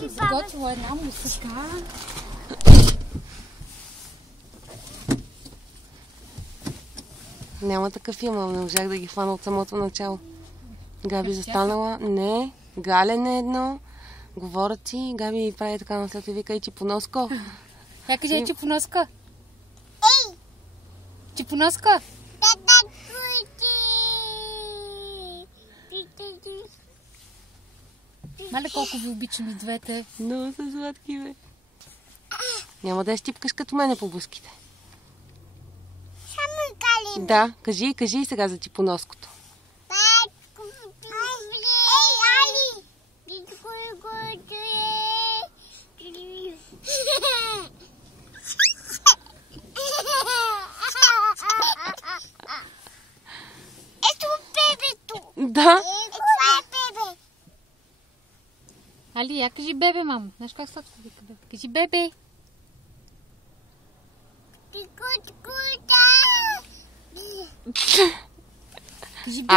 съм заготвила една мусака. Няма такъв филм, но не можах да ги хвана от самото начало. Габи застанала. Не, галене едно. Говорят си, Габи прави така на след и вика и Чипоноско. Я кажи Чипоноска. Ей! Чипоноска. Мале колко ви обичам и двете. Много са сладки, бе. Няма да я щипкаш като мене по буските. Само гален. Да, кажи сега за Чипоноското. Ей, Али! Ето бебето! Да. Това е бебе! Али, я кажи бебе, мамо. Знаеш как се вика бебе? Кажи бебе. Тикут-кута! Кажи бебе.